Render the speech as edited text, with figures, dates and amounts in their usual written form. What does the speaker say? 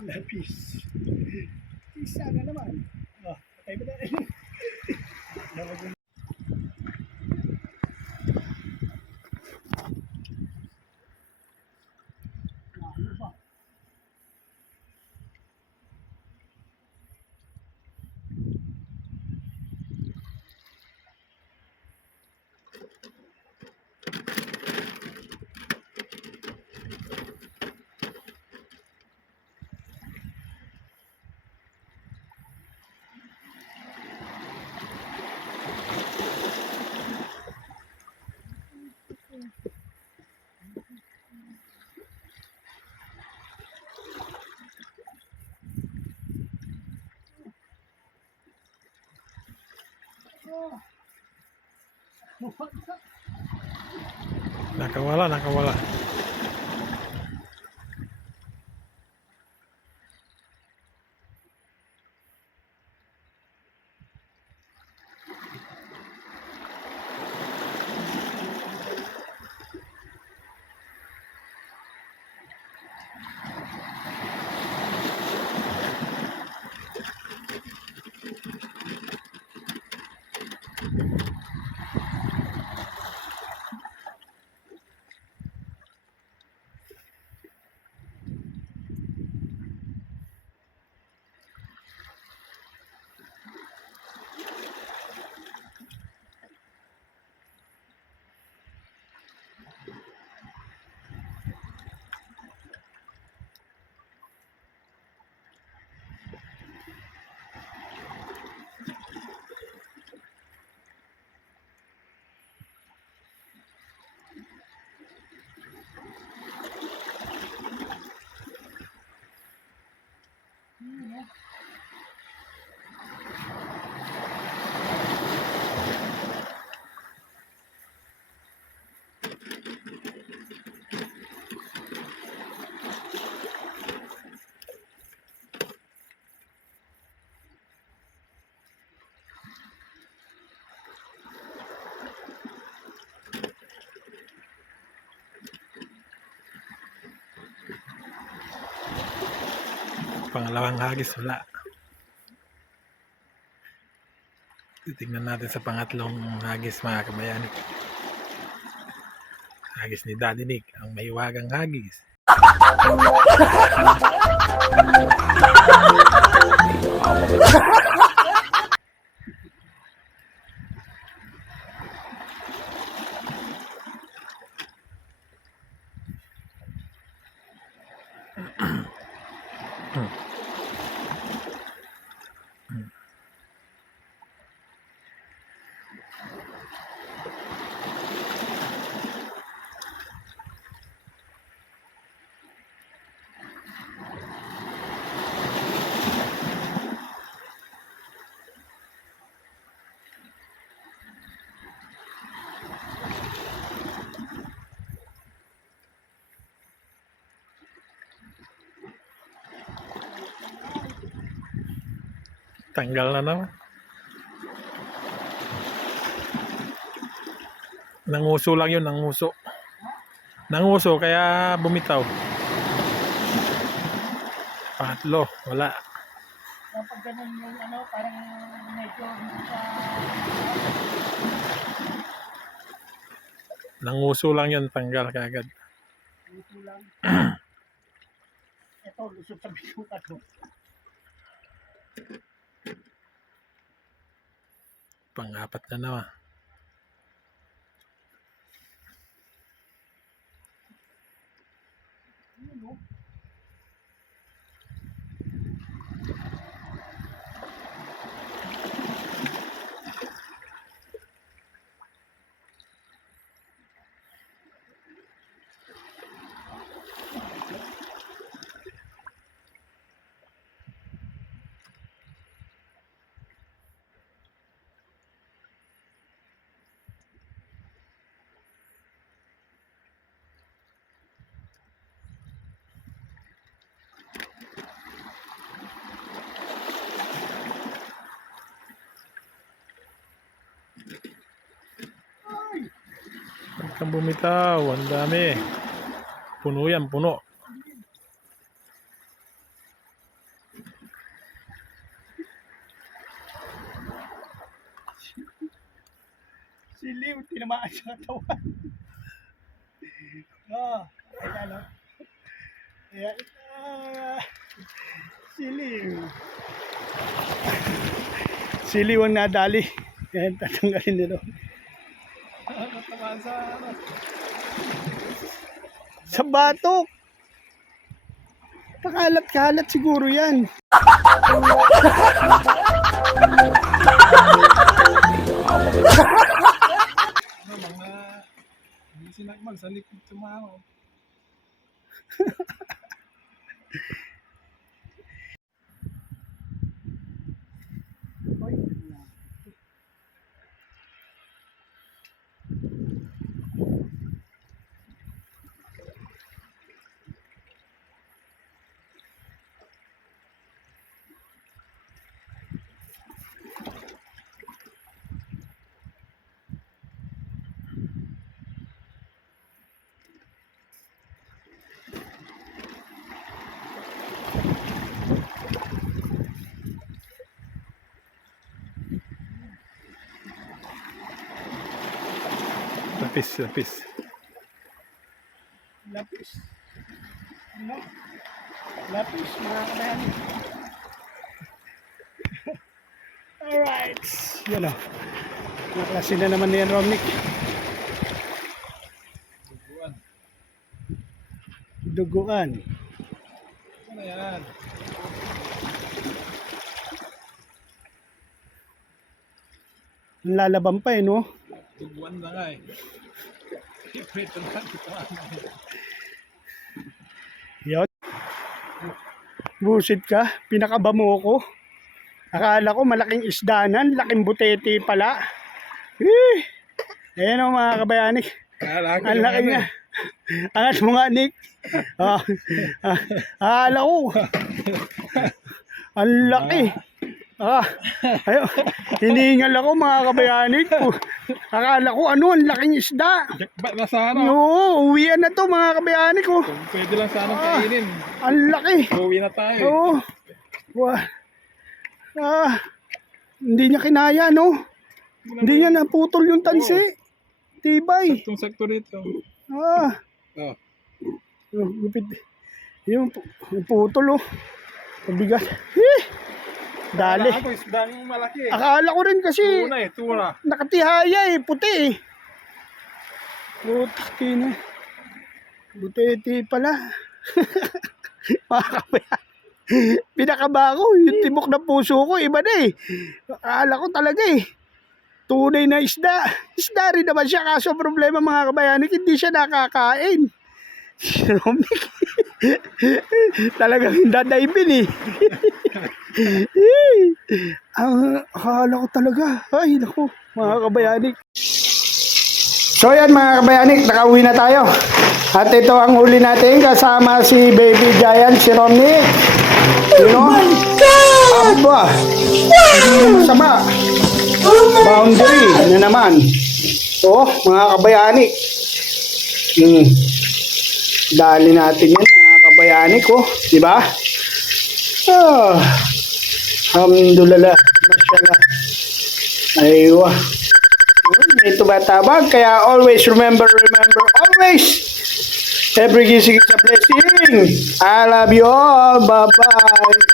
Lapis. Isa na naman. Ah, patay ba na? Nakawala. Pangalawang hagis wala. Titingnan natin sa pangatlong hagis mga kabayani. Hagis ni Daddy Nick, ang mahiwagang hagis. Tanggal na naman. Nanguso lang yun, nanguso. Nanguso kaya bumitaw. Pangatlo, wala. Kapag ganun yung parang medyo Nanguso lang yun, tanggal kagad. luto lang. Ito, lusot sa bisukat ko. Pang-apat na naman. Huwag kang bumitaw, ang dami. Puno yan, puno. Siliw, tinamaan sa katawan. Oh, ayan o. Ayan. Siliw. Siliw ang nadali. Ayan, tatanggalin nila. Natamaan sa ano. Sa batok. Pakalat-kalat siguro yan. Ano, mga hindi sinagmag sa likod tumahaw. Lapis, lapis. Lapis. Ano? Lapis, mga kabayan. Alright. Yan o. Naklase na naman yan, Romnick. Tuguan. Duguan. Ano yan? Ang lalaban pa eh, no? Tuguan na nga eh. Ito na ito. Yan. Busit ka. Pinakaba mo ko. Akala ko malaking isdanan. Laking butete pala. Eh. Ayan o mga kabayanik. Ang laki niya. Angat mo nga, Nick. Akala ko. Ang laki. Ayun. Hiningal ako mga kabayanik. Akala ko ano, ang laking isda. Jackpot na sana. Oo, uwian na to mga kabayanik ko. Kung pwede lang sana kainin. Ang laki. Uwi na tayo. Oo. Hindi niya kinaya, no? Hindi niya naputol yung tansi. Tibay. Saktong-sakto rito. Oh. Gupit. Yung putol, oh. Mabigat. Dali. Ako isdang malaki. Akala ko rin kasi Tuna. nakatihaya eh, puti eh. Puti na. Buteti pala. Pinakaba ko. Yung tibok na puso ko, iba na eh. Akala ko talaga eh. Tunay na isda. Isda rin naman siya. Kaso problema mga kabayanik, hindi siya nakakain. Romnick. Talagang dadaibin eh. Akala ko talaga. Ay, naku, mga kabayanik. So yan mga kabayanik, nakauwi na tayo. At ito ang huli natin kasama si Baby Giant, si Romnick. Oh my God! Aba! Hindi masama. Boundary na naman. So, mga kabayanik. Dali natin yan mga kabayanik, oh. Diba? Alhamdulillah. Mashallah. Aywa. May tumatabag. Kaya always remember, always. Every gising is a blessing. I love you all. Bye-bye.